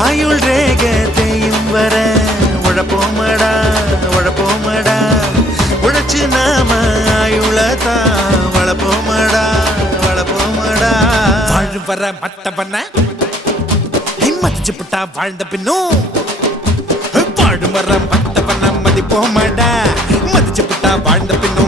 ஆயுள் ரேகத்தையும் வர உழப்போமடா உழப்போமடா உழைச்சு நாம ஆயுளதான் வளப்போமடா வளப்போமடா வாழு வர மட்ட பண்ண மதிச்சு புட்டா வாழ்ந்த பின்னும் வாழும் வர மட்ட பண்ண மதிப்போமடா மதிச்சு புட்டா வாழ்ந்த பின்னும்